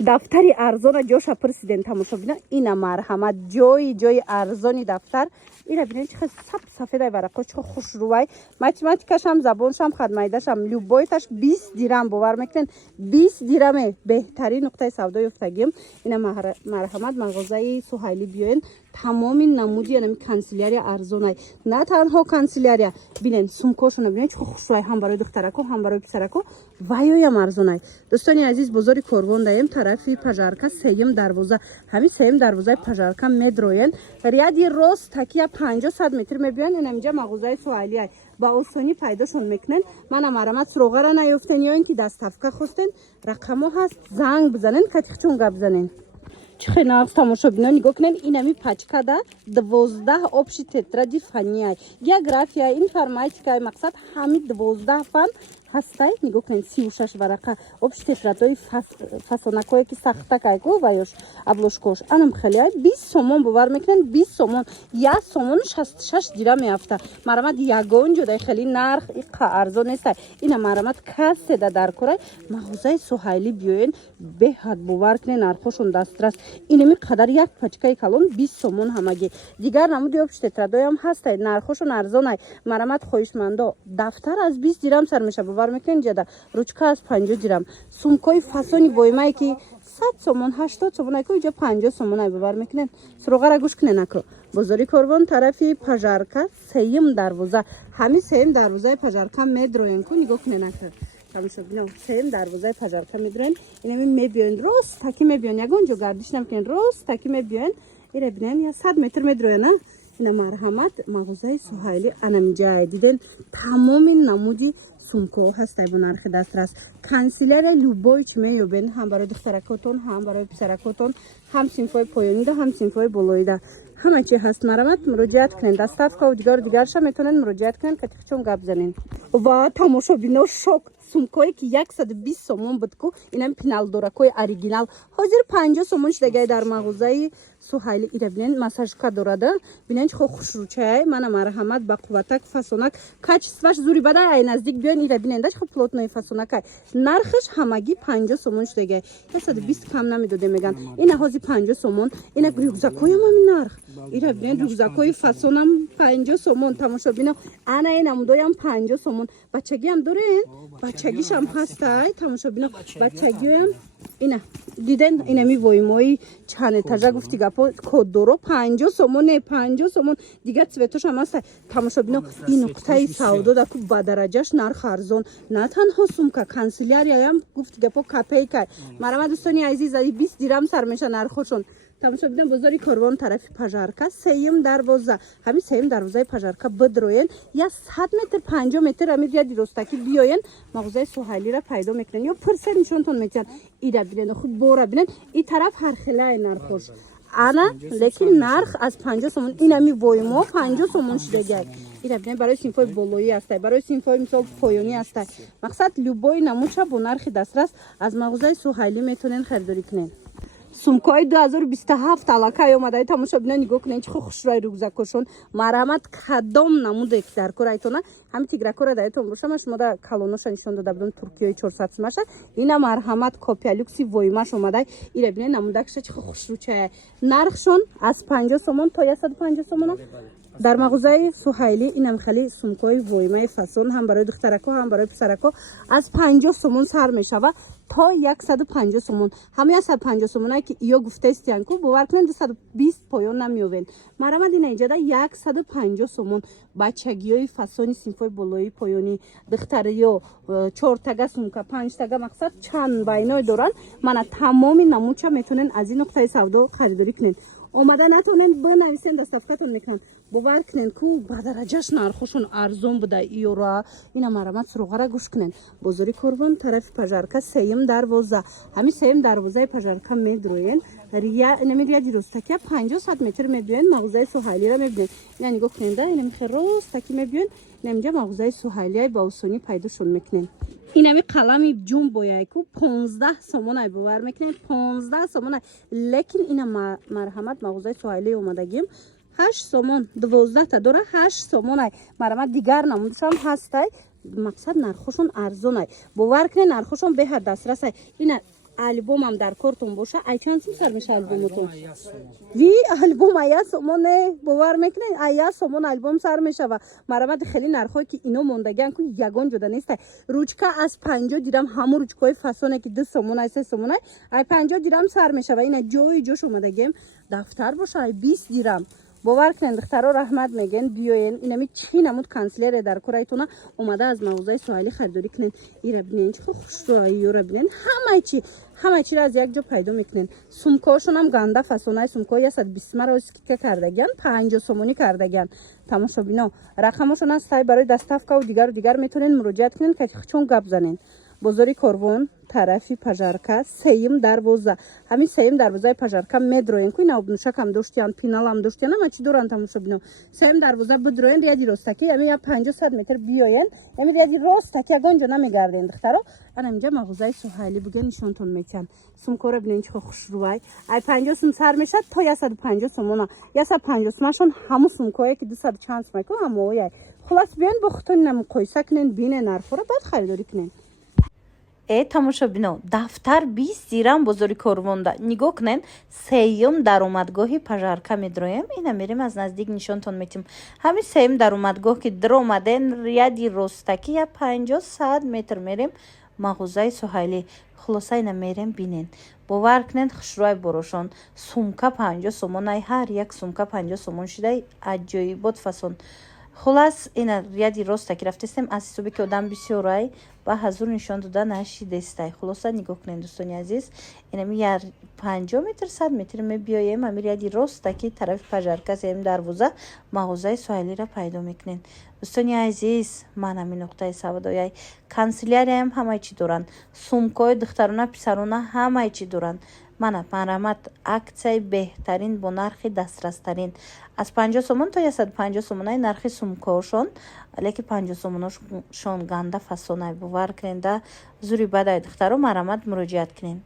дафтари арзона ҷоша пирсиден тамошобина ина марҳамат ҷои арзони дафтар ира бинен чихе сафедай варақо чихе хушрӯвай математикашам забоншам хадмайдашам любойташ 20 дирам бовар мекунен 20 дираме беҳтарин нуқтаи савдо ёфтагим ина марҳамат мағозаи Суҳайли биёен тамоми намуди янами канцелярия арзонай на танҳо канцелярия бинен сумкошона бинен чихе хушрӯвай ҳам барои духтарако ҳам барои писарако ваёям арзонай дӯстони азиз бозори Корвон даем тарафи пажарка сеюм дарвоза ҳами сеюм дарвозаи пажарка медроен ряди рост такия 50-100 метр мебиён инамиҷа мағозаи Суҳайлиай ба осонӣ пайдошон мекунен манам арамат суроғара наёфтен ё ин ки дастафка хостен рақамо ҳаст занг бизанен катихчун гап занен чихе нағз тамошобинон нигоҳ кунен инами пачкада 12 обши тетради фанияй география информатикай мақсад ҳами 12 фан ҳастай нигоҳ кунен 36 варақа обши тетрадҳои фасонакое ки сахтакайку ваёш аблошкош анам хелиай 20 сомон бовар мекунен 20 сомон як сомон 66 дирам меафта марамат ягон ҷодай хели нарх иқа арзон нестай ина марамат каседа дар корай мағозаи Суҳайли биёен беҳад бовар кунен нархошон дастрас инами қадар як пачкаи калон 20 сомон ҳамаги дигар намуди обши тетрадҳоям ҳастай нархошон арзонай марамат хоҳишмандо дафтар аз 20 дирам сар мешавад бовар мекунен ҷада ручка аз 50 дирам сумкои фасони воимае ки 100 сомон 80 сомон аку иҷа 50 сомон ай бовар мекунен суроғара гӯш кунен аку бозори Корвон тарафи пажарка сеюм дарвоза ҳами сеюм дарвозаи пажарка медроен ку нигоҳ кунен аку тамошобино сеюм дарвозаи пажарка медроен инами мебиёен рост таки мебиёен ягон ҷо гардиш намекунен рост таки мебиёен ира бинен я 100 метр медроена ина марҳамат мағозаи Суҳайли анамиҷаай диден тамоми намуди сумко ҳастай бо нархи дастрас канцелярия любой чӣ меёбен ҳам барои духтаракотон ҳам барои писаракотон ҳам синфҳои поёнида ҳам синфҳои болоида ҳама чи ҳаст марамат муроҷиат кунен дастафкаву дигарша метавонен муроҷиат кунен катихчон гап занен ва тамошобино шок сумкое ки 120 сомон буд ку инам пиналдоракои оригинал ҳозир 50 сомон шудагай дар мағозаи Суҳайли ира бинен масажка дорада бинен чихо хушрӯчаи мана марҳамат ба қувватак фасонак качестваш зури бадай ай наздик биён ира бинен дачихо плотнои фасонакай нархаш ҳамаги 50 сомон шудагай 120 кам намедоде меган ина ҳозир 50 сомон ина рюкзакоям ҳамин нарх ира бинен рюкзакои фасонам 50 сомон тамошобино ана инамудоям 50 сомон бачагиам дорен бачагишам ҳастай тамошобино бачагиям ина диден инами воимои чанд этажа гуфти гапо коддоро 50 сомон не 50 сомон дигар цветошам ҳастай тамошобино ин нуқтаи савдо даку ба дараҷаш нарх арзон на танҳо сумка канцелярияям гуфти гапо копейкай марамат дӯстони азиз 20 дирам сар меша нархошон тамошобино бозори Корвон тарафи пажарка сеюм дарвоза ҳами сеюм дарвозаи пажарка бидроен я 100 метр 50 метр ҳами ряди ростаки биёен мағозаи Суҳайлиро пайдо мекунен ё пирсен нишонтон метиҳан ира бинен худ бора бинен и тараф ҳархелаи нархош ана лекин нарх аз 50 сомон инами воимо 50 сомон шудагай ира бинен барои синфҳои болоӣ ҳастай барои синфҳои мисол поёнӣ ҳастай мақсад любой намудша бо нархи дастрас аз мағозаи Суҳайли метавонен харидорӣ кунен сумкаи 2027 алакай омадаи тамошобино нигоҳ кунен чихо хушрӯи рюкзакошон марҳамат кадом намуде ки дар корайтона ҳами тигракора даетон бошама шумо да калоноша нишон дода будам туркияи 400 сумаша ина марҳамат копия люкси воимаш омадай ира бинен намудакша чихо хушрӯчая нархшон аз 50 сомон то 150 сомона дар мағозаи Суҳайли инам хели сумкаи воимаи фасон ҳам барои духтарако ҳам барои писарако аз 50 сомон сар мешава то 150 сомон ҳама 150 сомонае ки ё гуфтаистиян ку бовар кунен 220 поён намеёвен марамад ина иҷада 150 сомон бачагиёи фасони синфҳои болои поёни духтариё 4 тага сумка 5 тага мақсад чанд байное доранд мана тамоми намудча метавонен аз ин нуқтаи савдо харидорӣ кунен омада натавонен бинависен дастафкатон мекунанд бовар кунен ку ба дараҷаш нархошон арзон буда иёра ина марамат суроғара гӯш кунен бозори Корвон тарафи пажарка сеюм дарвоза ҳами сеюм дарвозаи пажарка медроен инами ряди ростаки 50-100 метр мебиёен мағозаи Суҳайлиро мебинен ина нигоҳ кунен да инами хе ростаки мебиёен инамиҷа мағозаи Суҳайлиай ба осонӣ пайдошон мекунен инами қалами ҷум бояйку 15 сомонай бовар мекунен 15 сомонай лекин ина марҳамат мағозаи Суҳайли омадагим 8 сомон 12 та дора 8 сомонай марамат дигар намудшам ҳастай мақсад нархошон арзонай бовар кунен нархошон беҳад дастрасай ина альбомам дар кортон боша, ай чанд сум сар меша альбомотон? Ви альбом ая сомон бовар мекунед, ая сомон альбом сар мешава. Марамад хели нархое ки ино мондаган ку ягон ҷода неста. Ручка аз 50 дирам, ҳамо ручкаи фасоне ки 2 сомон ай 3 сомон ай 50 дирам сар мешава. Ина ҷои ҷош омадагем дафтар боша ай 20 дирам. бовар кунед духтаро раҳмат мегӯян биёен инами чӣ намуд канцелярия дар курайтона омада аз мағозаи соҳилӣ харидорӣ кунед. ира бинен чӣ хушрӯйиёра бинен ҳамаи чиро аз як ҷо пайдо мекунен. сумкаошонам ганда фасонаи сумкао 120 скидка кардагиан 50 сомонӣ кардагиан. тамошобино рақамошон астай барои доставкаву дигару дигар метавонед муроҷиат кунед ки чун гап занед. бозори корвон тарафи пажарка сеюм дарвоза ҳамин сеюм дарвозаи пажарка медроен ку ина обнушакам доштиян пиналам доштиян ама чӣ доран тамошобино сеюм дарвоза бидроен ряди ростаки ами я 50 метр биёен ами ряди ростаки ягон ҷо намегарден духтаро ана инҷа мағозаи соҳайлӣ буген нишонтон метиҳам. сумкора бинен чихо хушрӯвай ай 50 сум сар мешад то 150 сомона 150 сумашон ҳаму сумкое ки 200 чанд сум ку ҳамояй хулас биён бо худтон ина муқоиса кунен бинен нархора баъд харидорӣ кунен. тамошобино дафтар 20 дирам бозори корвонда нигоҳ кунед сеюм даромадгоҳи пажарка медроем ина мерем аз наздик нишонтон метим ҳамин сеюм даромадгоҳ ки диромаден ряди ростаки я 50-100 метр мерем мағозаи соҳайлӣ хулоса ина мерем бинен бовар кунед хушрӯай борошон сумка 50 сомон ай ҳар як сумка 50 сомон шудай аҷоибот фасон хулас ина ряди ростаки рафтестем аз ҳисобе ки одам бисёрай ба ҳазур нишон дода нашидестай хулоса нигоҳ кунед дӯстони азиз инами я 50 метр 100 метр мебиёем ами ряди ростаки тарафи пажарка сеюм дарвоза мағозаи соҳилиро пайдо мекунед. дӯстони азиз ман ами нуқтаи савдояй канцелярияам ҳамаи чӣ доранд сумкаҳои духтарона писарона ҳамаи чӣ доранд. мана марамат аксияи беҳтарин бо нархи дастрастарин аз 50 сомон то 150 сомонай нархи сумкаошон леки 50 сомоношон ганда фасонай бовар куненда зури бадай духтаро марамат муроҷиат кунен.